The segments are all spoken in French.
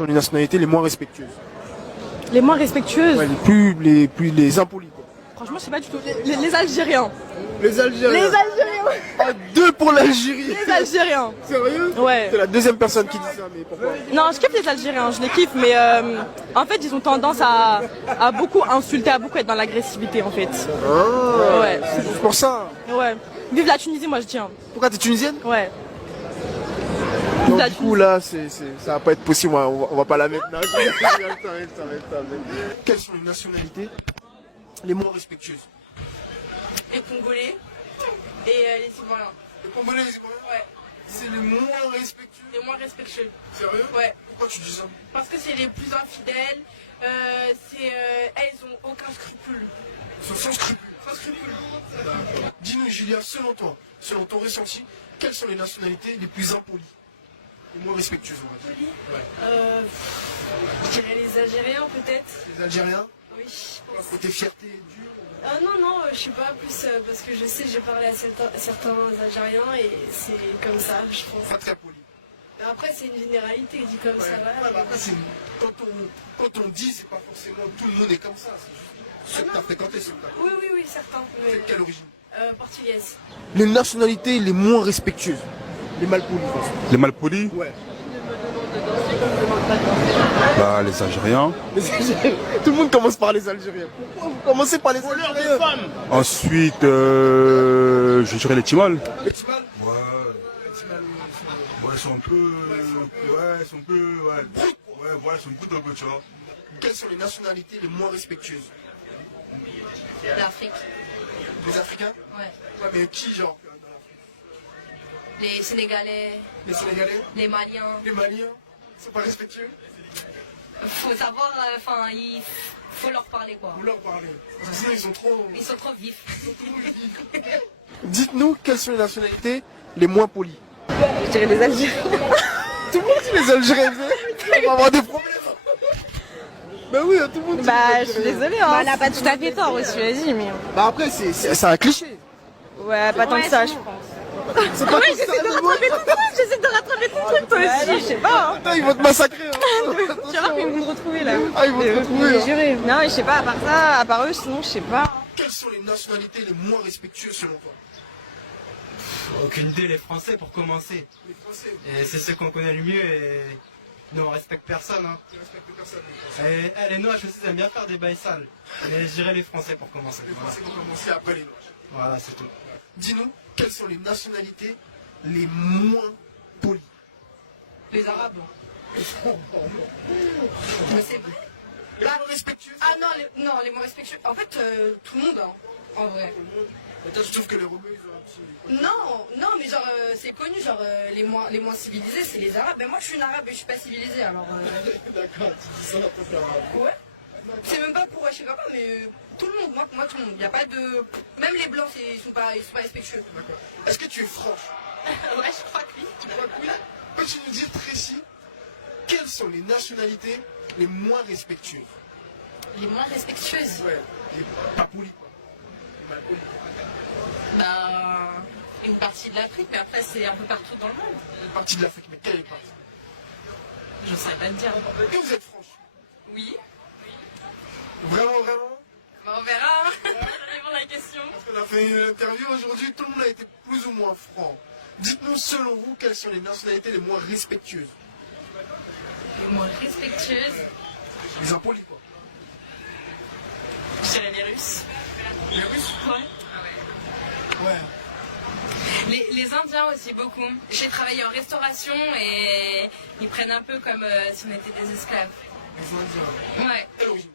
sont les nationalités les moins respectueuses? Les moins respectueuses. Ouais, les impolis, quoi. Franchement, je sais pas du tout. Les Algériens. Les Algériens. Les Algériens. Ah, 2 pour l'Algérie. Les Algériens. Sérieux? Ouais. C'est la deuxième personne qui dit ça, mais pourquoi? Non, je kiffe les Algériens, je les kiffe, mais en fait, ils ont tendance à beaucoup insulter, à beaucoup être dans l'agressivité, en fait. Ah, Ouais. c'est juste pour ça. Ouais. Vive la Tunisie, moi je dis. Pourquoi t'es tunisienne? Ouais. Donc, La du coup, là, ça va pas être possible, on va pas la mettre là. Quelles sont les nationalités les moins respectueuses? Les Congolais et les Ivoiriens. Les Congolais, les Ivoiriens? Ouais. C'est les moins respectueux? Les moins respectueux. Sérieux? Ouais. Pourquoi tu dis ça? Parce que c'est les plus infidèles. Elles ont aucun scrupule. Ils sont sans scrupules. Sans scrupule. Dis-nous, Julia, selon toi, selon ton ressenti, quelles sont les nationalités les plus impolies? Les moins respectueuses, on va dire. Ouais. Je dirais les Algériens peut-être. Les Algériens? Oui. Côté fierté, dur? Non, je sais pas, plus parce que je sais, j'ai parlé à certains Algériens et c'est comme ça, je pense. Pas très poli. Après, c'est une généralité, dit comme ça. Là, Ouais, bah après, quand on dit, c'est pas forcément tout le monde est comme ça. C'est juste ceux que t'as fréquenté, ceux que t'as. Oui, certains. C'est de quelle origine? Portugaise. Les nationalités les moins respectueuses. Les malpolis, de toute façon. Les malpolis, Ouais. bah, les Algériens. Tout le monde commence par les Algériens. Pourquoi vous commencez par les Algériens? Ensuite, je dirais les Timals. Les Timals? Ouais, ils sont un peu. Ouais, ils sont un peu. Ouais, voilà, ils sont brutes un peu, tu vois. Quelles sont les nationalités les moins respectueuses? L'Afrique. Les Africains? Ouais. Ouais, mais qui, genre? Les Sénégalais. Les Sénégalais? Les Maliens. Les Maliens? Ils sont pas respectueux? Faut savoir, il faut leur parler quoi. Vous leur parlez. Parce que sinon, ils sont trop. Ils sont trop vifs. Dites-nous quelles sont les nationalités les moins polies. Je dirais les Algériens. Tout le monde dit les Algériens. On va avoir des problèmes. Bah oui, tout le monde dit Bah, les je suis Algériens. désolée, hein. Elle a pas tout à fait tort aussi, vas-y, mais. Bah après, c'est un cliché. Ouais, pas tant que ça, je pense. C'est pas tout ça. J'essaie de rattraper ton truc, toi aussi, je sais pas. Hein. Putain, ils vont te massacrer. Hein. Tu vas voir qu'ils vont me retrouver là. Ah, ils vont te retrouver. Hein. Juré. Non, mais je sais pas, à part ça, à part eux, sinon, je sais pas. Quelles sont les nationalités les moins respectueuses selon toi? Aucune idée, les Français pour commencer. Les Français. Et c'est ceux qu'on connaît le mieux et nous on respecte personne. Hein. Ils respectent personne. Et les Noirs, je sais, ils aiment bien faire des bails sales. Mais je dirais les Français pour commencer. Les Français vont commencer après les Noirs. Voilà, c'est tout. Dis-nous, quelles sont les nationalités les moins polies? Les Arabes. Mais c'est vrai. Les moins respectueuses? Ah non, les moins respectueux. En fait, tout le monde, hein, en vrai. Mais toi, tu trouves que les Romains, ils ont un petit... Non, mais genre, c'est connu, genre, les moins civilisés, c'est les Arabes. Mais moi, je suis une Arabe et je suis pas civilisée, alors... D'accord, tu dis ça en tant qu'arabe. Ouais. C'est même pas pour, je sais pas, mais tout le monde, moi, tout le monde. Y a pas de... Même les Blancs, ils sont pas respectueux. D'accord. Est-ce que tu es franche? Ouais, je crois que oui. Tu crois que oui? Peux-tu nous dire précis quelles sont les nationalités les moins respectueuses? Les moins respectueuses. Ouais, les pas polies, quoi. Les mal polies. Bah, une partie de l'Afrique, mais après, c'est un peu partout dans le monde. Une partie de l'Afrique, mais quelle est partie? Je saurais pas te dire. Et vous êtes franche? Oui. Vraiment? Bah, on verra. Hein. Ça dépend de la question. Parce qu'on a fait une interview aujourd'hui, tout le monde a été plus ou moins franc. Dites-nous, selon vous, quelles sont les nationalités les moins respectueuses? Les moins respectueuses, Les impolis, quoi. je dirais les Russes. Les Russes? Ouais. Ouais. Les Indiens aussi, beaucoup. J'ai travaillé en restauration et ils prennent un peu comme si on était des esclaves. Les Indiens. Ouais. Quelle origine?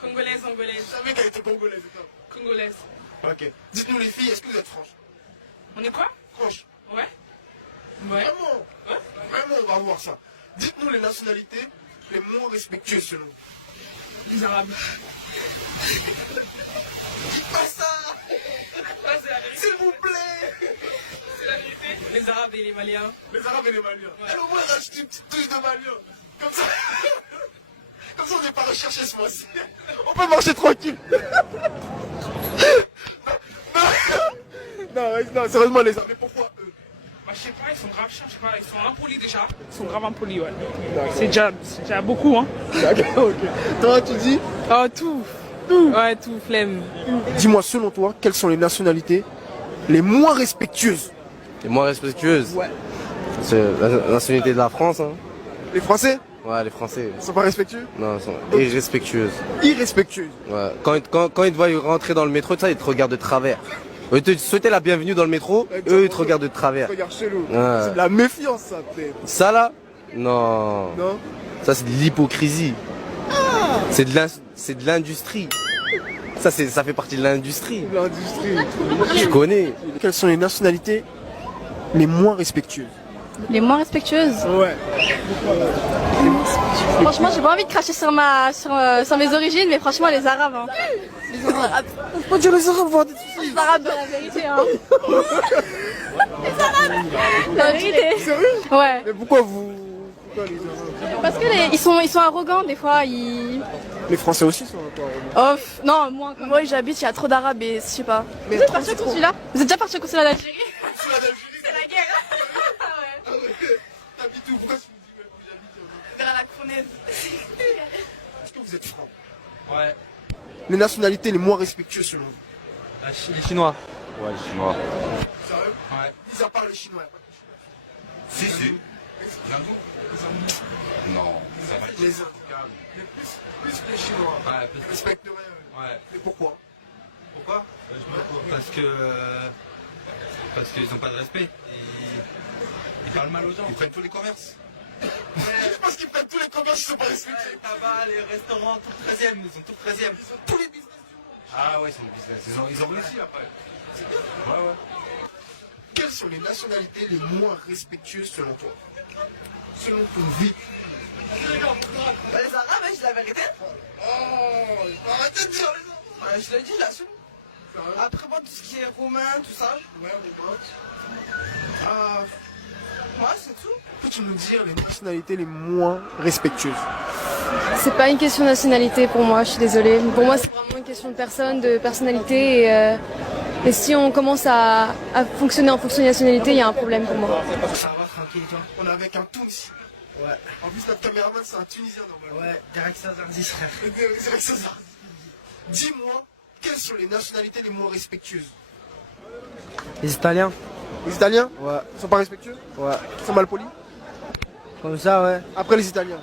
Congolaise, Je savais qu'elle était congolaise, d'accord. Congolaise. Ok. Dites-nous, les filles, est-ce que vous êtes franches? On est quoi? Franches? Ouais. Vraiment? Vraiment, on va voir ça. Dites-nous les nationalités les moins respectueuses selon vous. Les Arabes. Pas ça! Ouais, c'est la vérité. S'il vous plaît! C'est la vérité. Les Arabes et les Maliens. Les Arabes et les Maliens. Elle au moins rachète une petite touche de Malien. Comme ça. Comme ça, on n'est pas recherché ce mois-ci. On peut marcher tranquille. Non, sérieusement, les Arabes, mais pourquoi eux? Bah, je sais pas, ils sont grave chiants, je sais pas, ils sont impolis déjà. Ils sont grave impolis, ouais. C'est déjà beaucoup, hein. D'accord, ok. Toi, tu dis? Oh, tout. Ouais, tout, flemme. Dis-moi, selon toi, quelles sont les nationalités les moins respectueuses? Les moins respectueuses. Ouais. C'est la nationalité de la France, hein. Les Français? Ouais, les Français. Ils sont pas respectueux? Non, ils sont irrespectueuses. Irrespectueuses. Ouais. Quand ils te voient rentrer dans le métro, ça, ils te regardent de travers. Ils te souhaitaient la bienvenue dans le métro, eux, ils te regardent de travers. Regarde chelou. Ouais. C'est de la méfiance, ça, peut-être. Ça, là? Non. Non? Ça, c'est de l'hypocrisie. C'est de l'industrie. Ça fait partie de l'industrie. L'industrie. Je connais. Quelles sont les nationalités les moins respectueuses? Les moins respectueuses. Ouais. Franchement, j'ai pas envie de cracher sur mes origines, mais franchement, les Arabes. Hein. Les Arabes. On peut dire les Arabes, voir des Les Arabes, la vérité. Hein. Les Arabes. La vérité. Sérieux? Ouais. Mais pourquoi les Arabes? Parce que ils sont arrogants des fois. Les Français aussi sont un peu arrogants. Oh, non, moi. Moi, j'habite, il y a trop d'Arabes et je sais pas. Mais Vous êtes parti au consulat? Vous êtes déjà parti au consulat d'Algérie? C'est la guerre. Ah ouais. T'habites où? Pourquoi tu me dis ouais, j'habite Vers la Fournaise. Est-ce que vous êtes franc? Ouais. Les nationalités les moins respectueuses selon vous? Les Chinois. Ouais, les Chinois. Sérieux? Ouais. Mis à part les Chinois, y a pas de Chinois. Si, si. Non. Les Indiens. Mais plus que les Chinois. Ouais, Ils respecteraient. Ouais. Et pourquoi? Pourquoi? Parce qu'ils n'ont pas de respect. Ils parlent mal aux gens. Ils prennent tous les commerces. Je pense qu'ils prennent tous les commerces, ils sont pas respectés. Tabac, les restaurants, tout le 13e, ils ont tout le 13e. Ils ont tous les business du monde. Ah ouais, c'est une business. Ils ont réussi après. Ouais, ouais. Quelles sont les nationalités les moins respectueuses selon toi? Selon ton vie. Les Arabes, je dis la vérité. Oh, arrêtez de dire les Arabes. Je le dis, je l'assume. Après, moi, tout ce qui est roumain, tout ça. Ouais, Romain. Ouais, c'est tout. Peux-tu nous dire les nationalités les moins respectueuses? C'est pas une question de nationalité pour moi, je suis désolée. Pour moi, c'est vraiment une question de personne, de personnalité. Et si on commence à fonctionner en fonction de nationalité, il y a un problème pour moi. Ça va, tranquille, toi. On est avec un Tunisien. Ouais. En plus, notre caméraman, c'est un Tunisien normalement. Ouais, direct ça, Zardi, frère. Dis-moi, quelles sont les nationalités les moins respectueuses? Les Italiens? Les Italiens? Ouais. Ils sont pas respectueux? Ouais. Ils sont mal polis? Comme ça, ouais. Après les Italiens.